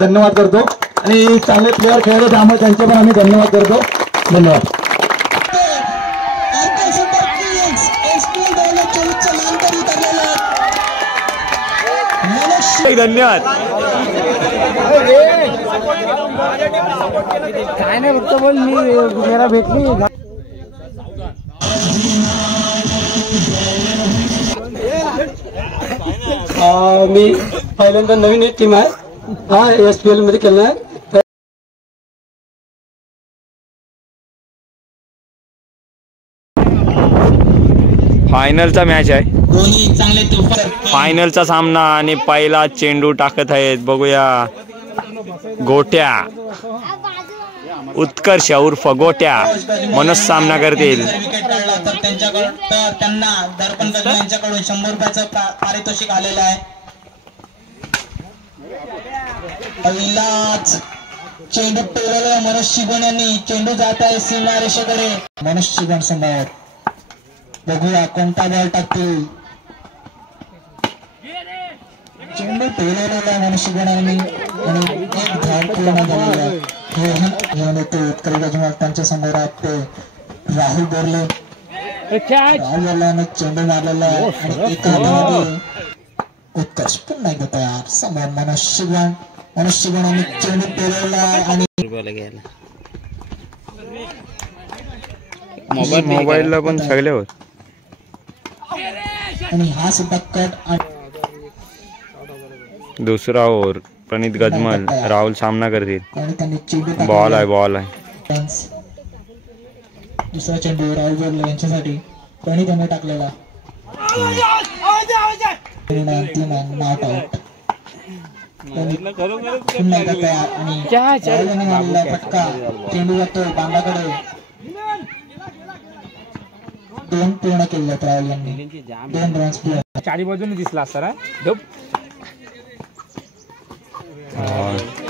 धन्यवाद करतो आणि चांगले प्लेअर खेळले त्यामुळे त्यांचे पण आम्ही धन्यवाद करतो. धन्यवाद. धन्यवाद. काय नाही फक्त बोल मी मेरा भेटली. मी पहिल्यांदा नवीन एक टीम आहे हा SPL मध्ये केलं आहे. फायनलचा मॅच आहे. फायनलचा सामना आणि पहिला चेंडू टाकत आहेत. बघूया गोट्या उत्कर्ष उर्फ गोट्या मनोज सामना करतील. त्यांना दर्पण गगन यांच्याकडून 100 रुपयाचं पारितोषिक आलेलं आहे. पहिलाच चेंडू टोलवला मनोज शिगोण यांनी. चेंडू जात आहे सीमा रेषेकडे. मनोज शिगोण समोर. बघूया कोणता बॉल टाकतील. चेंडू टोलवलेला मनोज शिगोण यांनी आणि एक धाव पूर्ण झालेला आहे. घेऊन येतो उत्कर्ष गजमल त्यांच्या समोर आहेत ते राहुल बोरले. राहुल बोरल्याने चेंडू मारलेला आहे आणि एका हातामध्ये उत्कर्ष पुन्हा एकदा तयार. समोर मनोज शिगोण. मनोज शिगोण यांनी चेंडू टोलवला आणि मोबाईलला पण सगळे होत. आणि हा सुद्धा कट. दुसरा ओव्हर प्रणित गजमल राहुल सामना करतील. बॉल आहे. दुसरा चेंडू राहुल बोरले यांच्यासाठी प्रणित यांनी टाकलेला. Not out. पुन्हा एकदा तयार आणि मारलेला फटका. चेंडू जातो बांधाकडे. 2 पूर्ण केले राहुल यांनी. 2 रन्स पूर्ण. चारी बाजूने दिसला सर.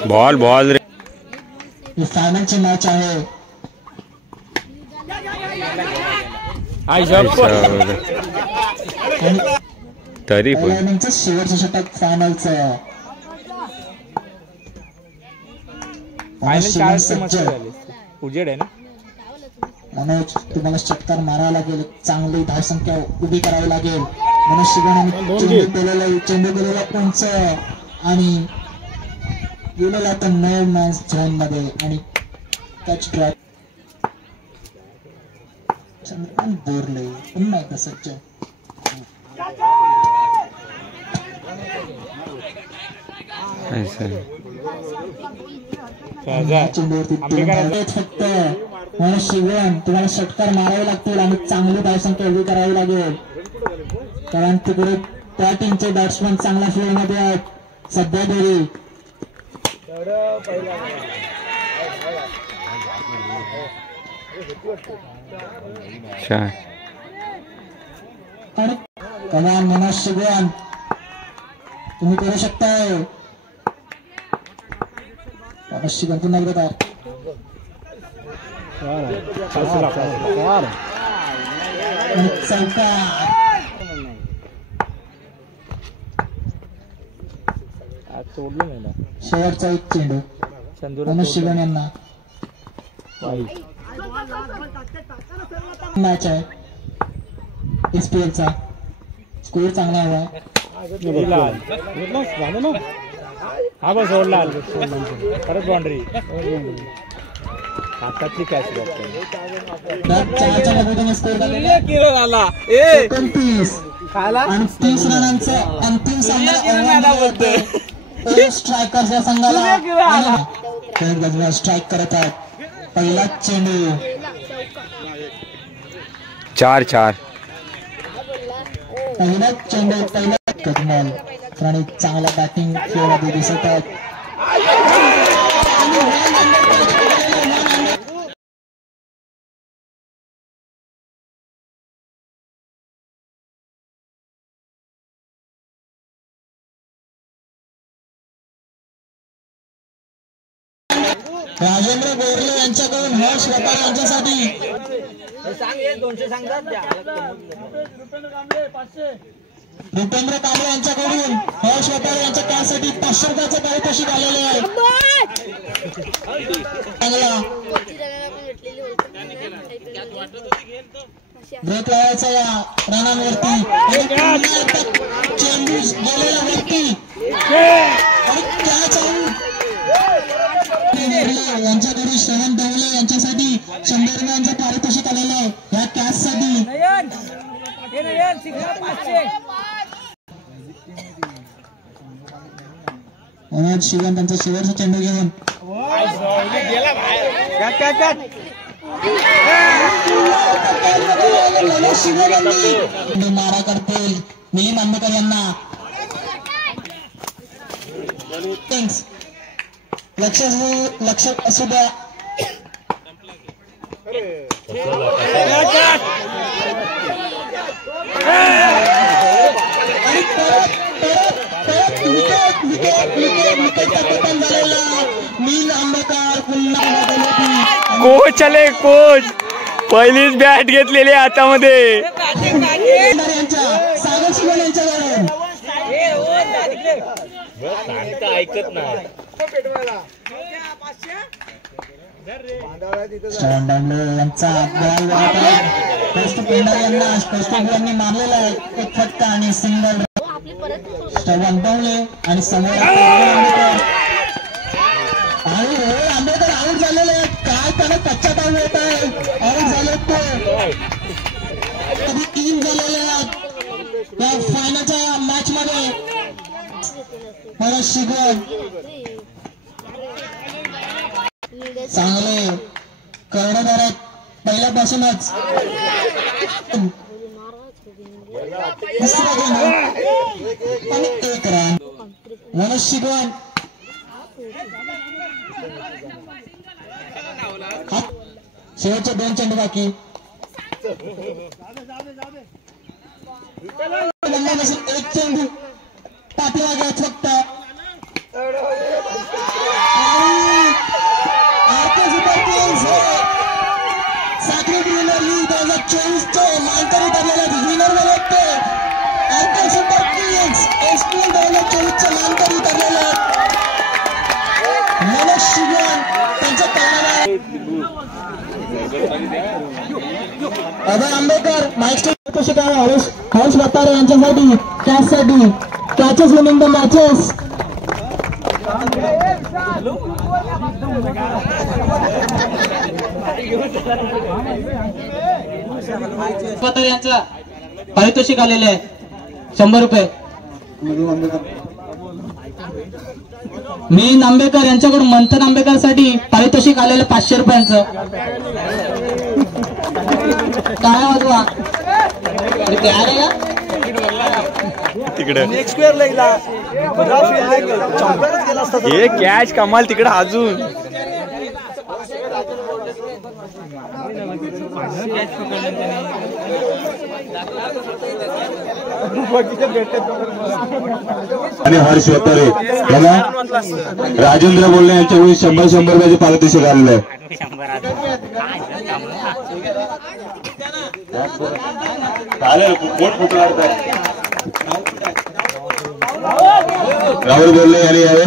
बॉल ही फायनलची मॅच आहे. तरी शेवटचं षटक फायनलचं. उजेड आहे ना मनोज. तुम्हाला षटकार मारावा लागेल. चांगली धावसंख्या उभी करावी लागेल. मनोज शिगोण चेंडू दिलेला पंच आणि गेलेला तर 9 मॅच झोन मध्ये आणि टच ड्रॉप. चंद्रकांत बोरले पुन्हा एकदा सज्ज. चेंडूवरती फक्त मनोज शिगोण तुम्हाला षटकार मारावे लागतील आणि चांगली धावसंख्या उभी करावी लागेल कारण तिकडे त्या टीमचे बॅट्समन चांगल्या फील्ड मध्ये आहेत सध्या तरी. कमान मनोज शिगोण तुम्ही करू शकताय. मनोज शिगोण पुन्हा एकदा चौका. शेवटचा एक चेंडू मनोज शिगोण यांना. मॅच आहे SPL चा. स्कोर चांगला हवा. हा बस सोडला परत बाउंड्री. हातातली कॅच चारच्या मदतीने स्कोर झालेला 29 आणि 30 रनांचा अंतिम सामना. स्ट्रायकर्स या संघाला स्ट्राईक करत आहेत. पहिला चेंडू 4-4. पहिला चेंडू पहिला गजमल आणि चांगला बॅटिंग खेळामध्ये दिसत आहेत. राजेंद्र बोरले यांच्याकडून हर्ष व्यापारी यांच्यासाठी रुपेंद्र कांबळे यांच्याकडून हर्ष व्यापारी यांच्या त्यासाठी 500 रुपयाचं पारितोषिक आलेले आहे. ब्रेक लावायचा या रानांवरती चेंडू गेलेला वरती यांच्याकडे श्रवण देवले यांच्यासाठी 100 रुपयांचं पारितोषिक आलेलं आहे या कॅच साठी. शिवण त्यांचा शेवटचा चेंडू घेऊन मारा करतील मिलिंद आंबेकर यांना. लक्ष असू द्या. मिलिंद आंबेकर पुन्हा कोच आले कोच. पहिलीच बॅट घेतलेली हातामध्ये. सागर शिवण यांच्याकडून ऐकत नाही. यांचा यांनी मारलेला आहे एक फटका आणि सिंगल. आणि समोर आंबेडकर आऊट झालेले आहेत. काय त्याला कच्चा टाइम येत आहे. आऊट झाले ते कधी 3 झालेले आहेत या फायनलच्या मॅच मध्ये. परत शिकवण चांगले कर्णधार आहेत पहिल्यापासूनच. दुसरा गेम आणि 1 रन. मनोज शिकवण शेवटचे 2 चेंडू बाकी. एक चेंडू पाठीमागे फक्त. साखरे विनर लीग 2024 मानकरी ठरलेल्या विनर बनवते. आरके सुपर किंग्स एसपीएल 2024 मानकरी ठरलेले मनोज शिवण त्यांच्या कर्णधार अभय आंबेकर माइक शिकायला हर्ष बतारे यांच्यासाठी कॅचसाठी कॅचेस विनिंग द मॅचेस. बतारे यांचा पारितोषिक आलेले आहे 100 रुपये. मिलिंद आंबेकर यांच्याकडून मंथन आंबेकर साठी पारितोषिक आलेलं 500 रुपयांचं. काय वाजवा तिकडे हे कॅच कमाल तिकडे अजून. आणि हर्ष वतारे याला राजेंद्र बोलणे यांच्याकडून 100 रुपयाचे पारितोषिक आलेलं आहे. राहुल बोलणे यांनी यावे.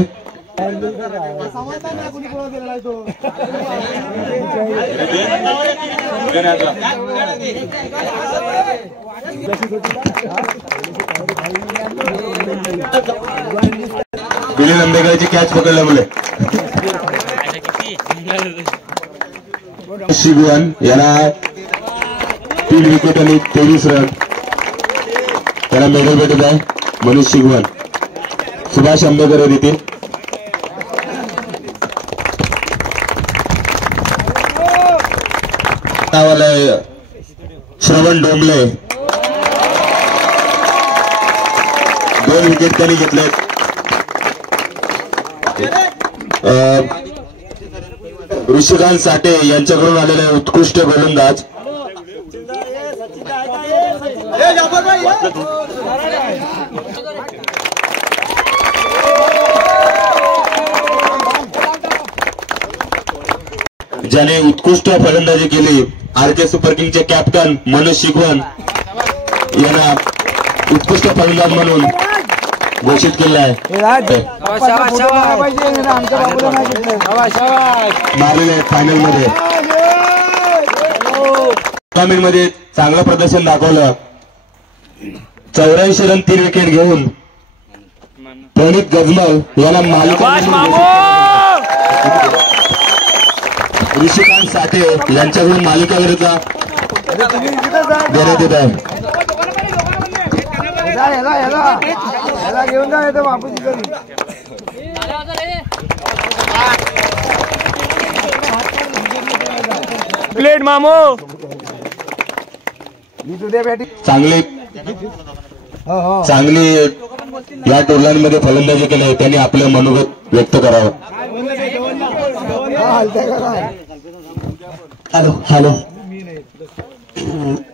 मिलिंद आंबेकरची कॅच पकडल्या मुले. शिगवन याला 3 विकेट आणि 23 रन. त्याला मेडल भेटत आहे मनीष शिगवन. सुभाष आंबेकर येतील. श्रवण डोंबले 2 विकेट त्यांनी घेतले. ऋषिकांत साठे यांच्याकडून आलेले उत्कृष्ट गोलंदाज. ज्याने उत्कृष्ट फलंदाजी केली आरके सुपर किंगचे कॅप्टन मनोज शिगवन यांना उत्कृष्ट फलंदाज म्हणून घोषित केलेला आहे. मारलेले आहेत फायनल मध्ये. टुर्नामेंट मध्ये चांगलं प्रदर्शन दाखवलं. 84 रन 3 विकेट घेऊन प्रणित गजमल याला मालिका ऋषिकांत साठे यांच्याकडून मालिका विरुद्ध देण्यात येत आहे. प्लेट मामो चांगली या टुर्नामेंट मध्ये फलंदाजी केली. त्यांनी आपलं मनोगत व्यक्त करावं. हॅलो.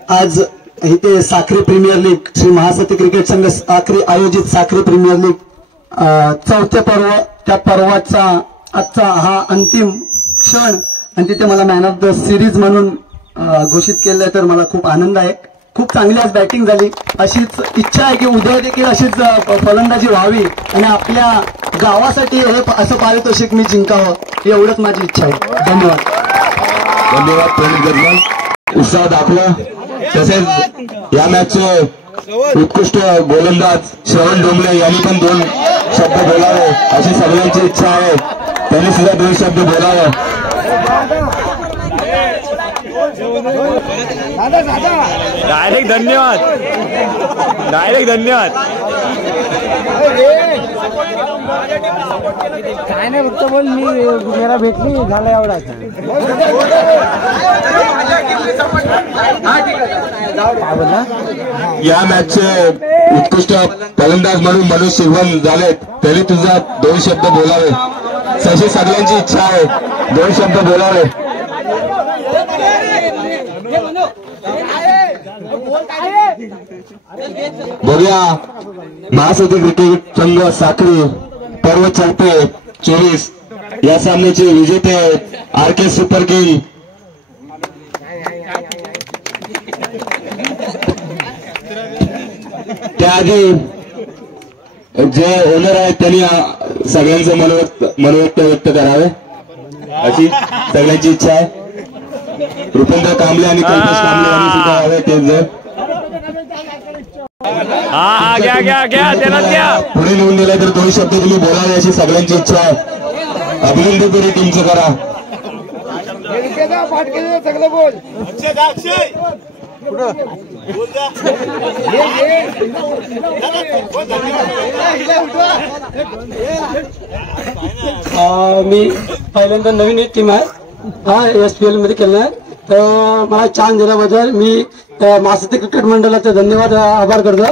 आज इथे साखरी प्रीमियर लीग श्री महासती क्रिकेट संघ साखरी आयोजित साखरी प्रीमियर लीग चौथे पर्व, त्या पर्वाचा आजचा हा अंतिम क्षण आणि तिथे मला मॅन ऑफ द सिरीज म्हणून घोषित केलंय. तर मला खूप आनंद आहे. खूप चांगली आज बॅटिंग झाली. अशीच इच्छा आहे की उद्या देखील अशीच फलंदाजी व्हावी आणि आपल्या गावासाठी हे असं पारितोषिक मी जिंकावं, एवढंच माझी इच्छा आहे. धन्यवाद. धन्यवाद प्रणित गजमल. उत्साह दाखवा. तसेच या मॅचचे उत्कृष्ट गोलंदाज श्रवण डोंबले यांनी पण 2 शब्द बोलावे अशी सगळ्यांची इच्छा आहे. त्यांनी सुद्धा 2 शब्द बोलावं. डायरेक्ट धन्यवाद. काय नाही फक्त बोल मी मेरा भेटली झाला एवढा. या मॅचचे उत्कृष्ट फलंदाज म्हणून मनोज शिगवण झालेत. तरी तुझा 2 शब्द बोलावे. तशी सगळ्यांची इच्छा आहे 2 शब्द बोलावे. बघूया महासती क्रिकेट संघ साखरी पर्व 24 या सामन्याचे विजेते RK सुपर किंग. त्याआधी जे ओनर आहेत त्यांनी सगळ्यांचं मनोव्यक्त व्यक्त करावे अशी सगळ्यांची इच्छा आहे. रुपेंद्र कांबळे आणि कल्पेश कांबळे यांनी सुद्धा यावे. ते जर पुढे नेऊन दिले तर 2 शब्द तुम्ही बोलावे अशी सगळ्यांची इच्छा आहे. अभिनंदन तरी टीमचं करा. मी पहिल्यांदा नवीन टीम आहे हा SPL मध्ये केलं आहे. तर मला चान्स दिल्याबद्दल मी महासती क्रिकेट मंडळाचा धन्यवाद आभार करतो.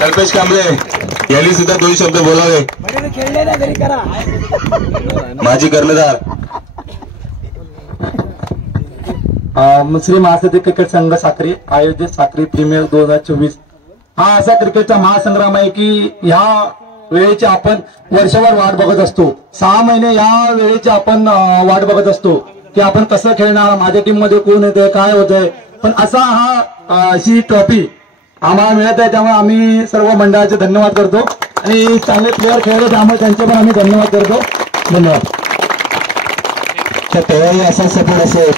कल्पेश कांबळे यांनी सुद्धा 2 शब्द बोलावे. माजी कर्णधार. श्री महासती क्रिकेट संघ साखरी आयोजित साखरी प्रीमियर 2024 हा असा क्रिकेटचा महासंग्राम आहे की ह्या वेळेची आपण वर्षभर वाट बघत असतो. 6 महिने या वेळेची आपण वाट बघत असतो की आपण कसं खेळणार, माझ्या टीम मध्ये कोण येतंय, काय होतंय. पण असा अशी ट्रॉफी आम्हाला मिळत आहे. त्यामुळे आम्ही सर्व मंडळाचे धन्यवाद करतो आणि चांगले प्लेअर खेळले त्यामुळे त्यांचे पण आम्ही धन्यवाद करतो. धन्यवाद. तर तेव्हाही असा सपोर्ट असेल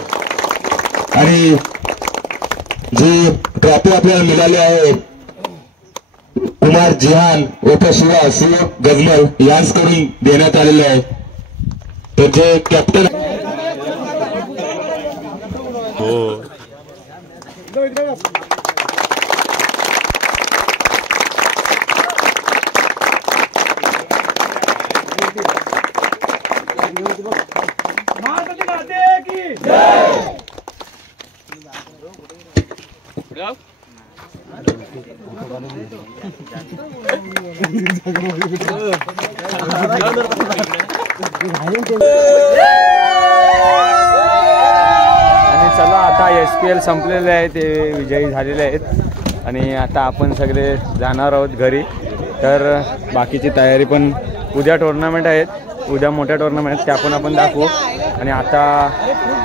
आणि जी ट्रॉफी आपल्याला मिळाली आहे कुमार जिहान उर्फ शिवा सुयोग गजमल यांच्याकडून देण्यात आलेले आहे. तर जे कॅप्टन आणि चला आता SPL संपलेले आहे. ते विजयी झालेले आहेत आणि आता आपण सगळे जाणार आहोत घरी. तर बाकीची तयारी पण उद्या टुर्नामेंट आहेत, उद्या मोठ्या टुर्नामेंट त्या पण आपण दाखवू. आणि आता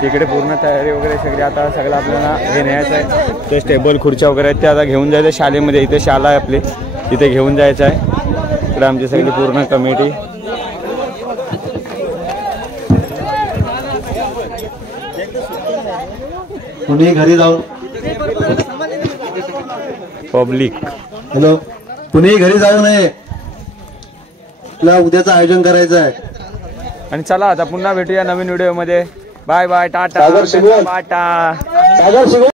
तिकडे पूर्ण तयारी वगैरे सगळी आता सगळं आपल्याला हे न्यायचं आहे. तेच टेबल खुर्च्या वगैरे आहेत ते आता घेऊन जायचं शाळेमध्ये. इथे शाळा आहे आपली, तिथे घेऊन जायचं आहे. इकडे आमची सगळी पूर्ण कमिटी. कुणी घरी जाऊ पब्लिक. हॅलो, कुणी घरी जाऊ नये, तुला उद्याचं आयोजन करायचं आहे. आणि चला आता पुन्हा भेटूया नवीन व्हिडिओमध्ये. बाय बाय, टाटा सागर शिगवण. टाटा. सागर शिगवण.